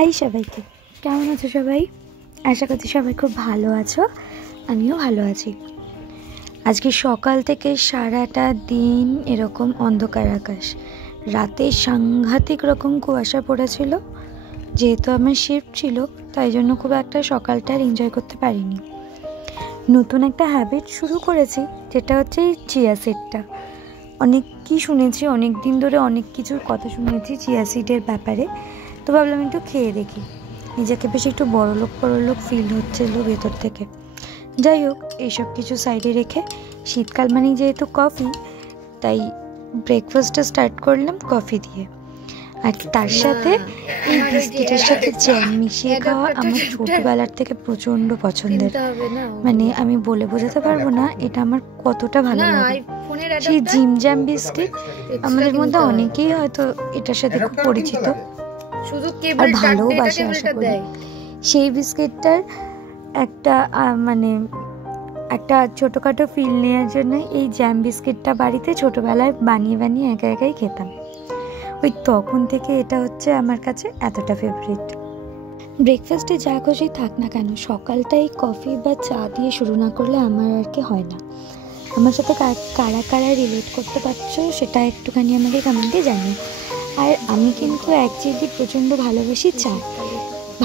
High সবাইকে, কেমন আছো সবাই? আশা করছি সবাই খুব ভালো আছো, আমিও ভালো আছি। আজকে সকাল থেকে সারাটা দিন এরকম অন্ধকার আকাশ, রাতে সাংঘাতিক রকম কুয়াশা পড়েছিল। যেহেতু আমার শিফট ছিল, তাই জন্য খুব একটা সকালটা আর এনজয় করতে পারিনি। নতুন একটা হ্যাবিট শুরু করেছি, যেটা হচ্ছে এই চিয়া সিডটা। অনেক কি শুনেছি, অনেক দিন ধরে অনেক কিছুর কথা শুনেছি চিয়া সিডের ব্যাপারে, তো ভাবলাম একটু খেয়ে দেখি। নিজেকে বেশ একটু বড়লোক ফিল হচ্ছিল ভেতর থেকে। যাই হোক, এইসব কিছু সাইডে রেখে শীতকাল মানেই যেহেতু কফি, তাই ব্রেকফাস্টটা স্টার্ট করলাম কফি দিয়ে। আর তার সাথে এই বিস্কিটের সাথে জ্যাম মিশিয়ে খাওয়া আমার ছোটবেলার থেকে প্রচণ্ড পছন্দের। মানে আমি বলে বোঝাতে পারবো না এটা আমার কতটা ভালো লাগে। সেই জিম জ্যাম বিস্কিট আমাদের মধ্যে অনেকেই হয়তো এটার সাথে খুব পরিচিত আর ভালোবাসে আশা করি। সেই বিস্কিটটার একটা একটা ছোটোখাটো ফিল নেওয়ার জন্য এই জ্যাম বিস্কিটটা বাড়িতে ছোটোবেলায় বানিয়ে একা একাই খেতাম। ওই তখন থেকে এটা হচ্ছে আমার কাছে এতটা ফেভারিট। ব্রেকফাস্টে যা খুশি থাক না কেন, সকালটাই কফি বা চা দিয়ে শুরু না করলে আমার আর কি হয় না। আমার সাথে কারা কারা রিলেট করতে পারছো সেটা একটুখানি আমাকে কমেন্টে জানিও। আর আমি কিন্তু অ্যাকচুয়ালি প্রচণ্ড ভালোবাসি চা।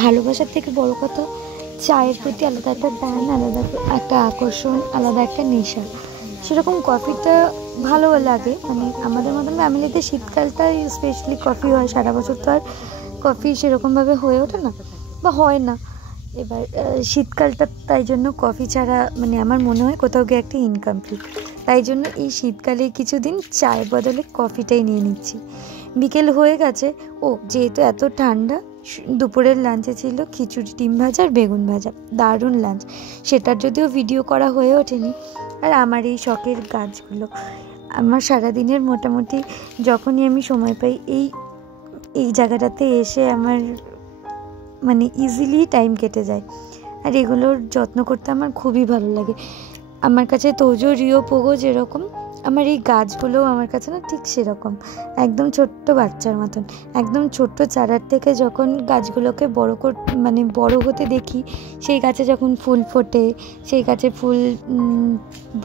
ভালোবাসার থেকে বড় কথা, চায়ের প্রতি আলাদা একটা টান, আলাদা একটা আকর্ষণ, আলাদা একটা নেশা। সেরকম কফিটা ভালো লাগে। মানে আমাদের মতন ফ্যামিলিতে শীতকালটা স্পেশালি কফি হয়, সারা বছর তো আর কফি সেরকমভাবে হয়ে ওঠে না বা হয় না। এবার শীতকালটা তাই জন্য কফি ছাড়া মানে আমার মনে হয় কোথাও গিয়ে একটা ইনকমপ্লিট। তাই জন্য এই শীতকালে কিছুদিন চায়ের বদলে কফিটাই নিয়ে নিচ্ছি। বিকেল হয়ে গেছে, যেহেতু এত ঠান্ডা, দুপুরের লাঞ্চে ছিল খিচুড়ি, ডিম ভাজা আর বেগুন ভাজা। দারুণ লাঞ্চ, সেটার যদিও ভিডিও করা হয়ে ওঠেনি। আর আমার এই শখের গাছগুলো, আমার সারাদিনের মোটামুটি যখনই আমি সময় পাই এই জায়গাটাতে এসে আমার মানে ইজিলি টাইম কেটে যায়। আর এগুলোর যত্ন করতে আমার খুবই ভালো লাগে। আমার কাছে তোজো, রিও, পোগো যেরকম, আমার এই গাছগুলোও আমার কাছে না ঠিক সেরকম, একদম ছোট্ট বাচ্চার মতন। একদম ছোট্ট চারার থেকে যখন গাছগুলোকে বড় হতে দেখি, সেই গাছে যখন ফুল ফোটে, সেই গাছে ফুল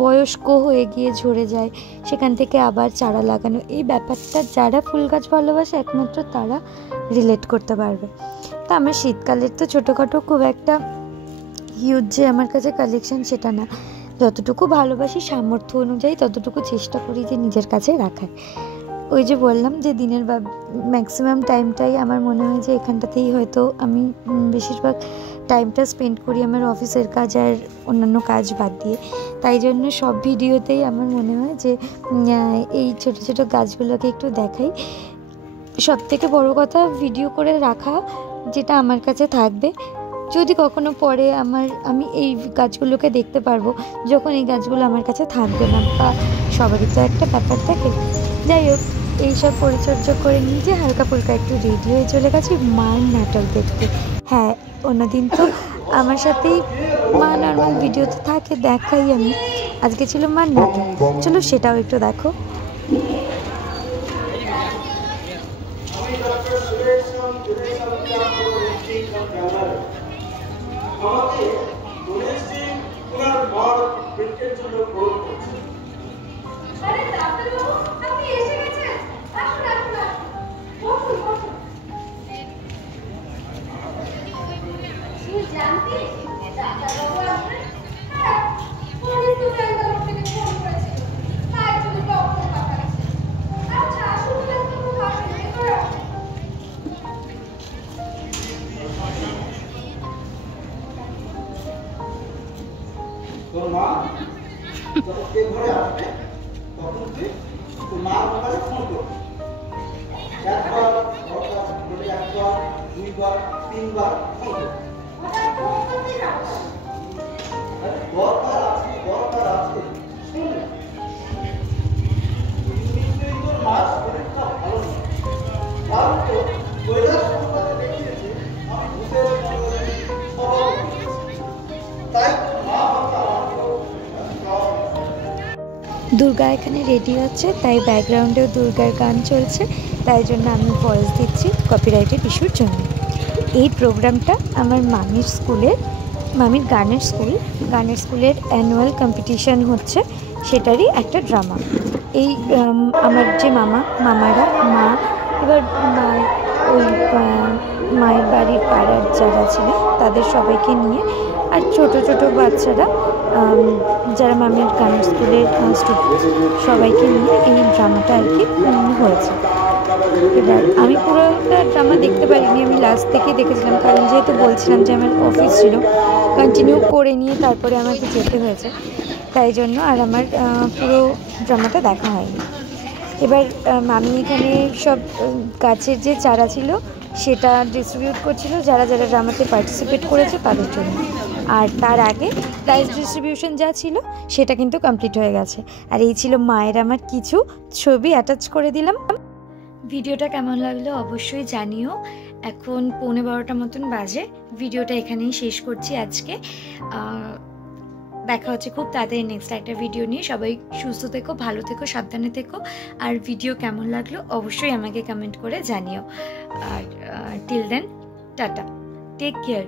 বয়স্ক হয়ে গিয়ে ঝরে যায়, সেখান থেকে আবার চারা লাগানো, এই ব্যাপারটা যারা ফুল গাছ ভালোবাসে একমাত্র তারা রিলেট করতে পারবে। তা আমার শীতকালের তো ছোটোখাটো খুব একটা হিউজ যে আমার কাছে কালেকশন সেটা না। যতটুকু ভালোবাসি সামর্থ্য অনুযায়ী ততটুকু চেষ্টা করি যে নিজের কাছে রাখার। ওই যে বললাম যে দিনের ম্যাক্সিমাম টাইমটাই আমার মনে হয় যে এখানটাতেই হয়তো আমি বেশিরভাগ টাইমটা স্পেন্ড করি আমার অফিসের কাজ আর অন্যান্য কাজ বাদ দিয়ে। তাই জন্য সব ভিডিওতেই আমার মনে হয় যে এই ছোটো ছোটো গাছগুলোকে একটু দেখাই। সব থেকে বড় কথা, ভিডিও করে রাখা যেটা আমার কাছে থাকবে। যদি কখনো পরে আমি এই গাছগুলোকে দেখতে পারবো যখন এই গাছগুলো আমার কাছে থাকবে না, বা সবারই তো একটা ব্যাপার থাকে। যাই হোক, এইসব পরিচর্যা করে নিজে হালকা ফুলকা একটু রেডি হয়ে চলে গেছি মার নাটক দেখতে। হ্যাঁ, অন্যদিন তো আমার সাথেই মা নর্মাল ভিডিওতে থাকে, দেখাই আমি। আজকে ছিল মার নাটক, চলো সেটাও একটু দেখো। আমাকে গণেশ জি ওনার মার পেটের জন্য গ্রহণ করছে। আরে ডাক্তারবাবু, আপনি এসে গেছেন। আসুন আসুন বসুন বসুন। কি জানতে ডাক্তারবাবু আসবেন? হ্যাঁ, পুলিশ তো ব্যাঙ্গালোর থেকে ফোন করেছিল, তাই জন্য ডক্টর পাঠাচ্ছে। আচ্ছা আসুন ডাক্তারবাবু, আসুন ভেতরে আসুন। তোর মা যখন কে ঘরে আসবে তখন তুই মার মোবাইলে ফোন করবি। একবার দুইবার তিনবার ফোন করবি। দরকার আছে শুন, তোর মার শরীরটা ভালো না, কারণ তো কৈলাস সম্পর্কে দেখিয়েছে আমি ভূতের স্বভাব, তাই মা দুর্গা এখানে রেডি হচ্ছে, তাই ব্যাকগ্রাউন্ডেও দুর্গার গান চলছে, তাই জন্য আমি ভয়েস দিচ্ছি কপিরাইটের ইস্যুর জন্য। এই প্রোগ্রামটা আমার মামির গানের স্কুলের অ্যানুয়াল কম্পিটিশান হচ্ছে, সেটারই একটা ড্রামা। এই আমার যে মামারা মা, এবার ওই মায়ের বাড়ির পাড়ার যারা ছিলেন তাদের সবাইকে নিয়ে, আর ছোট ছোট বাচ্চারা যারা মামির গানের স্কুলের স্টুডেন্ট, সবাইকে নিয়ে এই ড্রামাটা আর কি হয়েছে। এবার আমি পুরোটা ড্রামা দেখতে পারিনি, আমি লাস্ট থেকে দেখেছিলাম, কারণ যেহেতু বলছিলাম যে আমার অফিস ছিল, কন্টিনিউ করে নিয়ে তারপরে আমাকে যেতে হয়েছে, তাই জন্য আর আমার পুরো ড্রামাটা দেখা হয়নি। এবার মামি এখানে সব গাছের যে চারা ছিল সেটা ডিস্ট্রিবিউট করছিল যারা যারা ড্রামাতে পার্টিসিপেট করেছে তাদের জন্য। আর তার আগে প্রাইজ ডিস্ট্রিবিউশন যা ছিল সেটা কিন্তু কমপ্লিট হয়ে গেছে। আর এই ছিল মায়ের আমার কিছু ছবি অ্যাটাচ করে দিলাম। ভিডিওটা কেমন লাগলো অবশ্যই জানিও। এখন 11:15 মতন বাজে, ভিডিওটা এখানেই শেষ করছি আজকে। দেখা হচ্ছে খুব তাড়াতাড়ি নেক্সট একটা ভিডিও নিয়ে। সবাই সুস্থ থেকো, ভালো থেকো, সাবধানে থেকো। আর ভিডিও কেমন লাগলো অবশ্যই আমাকে কমেন্ট করে জানিও। আর till then tata, take care.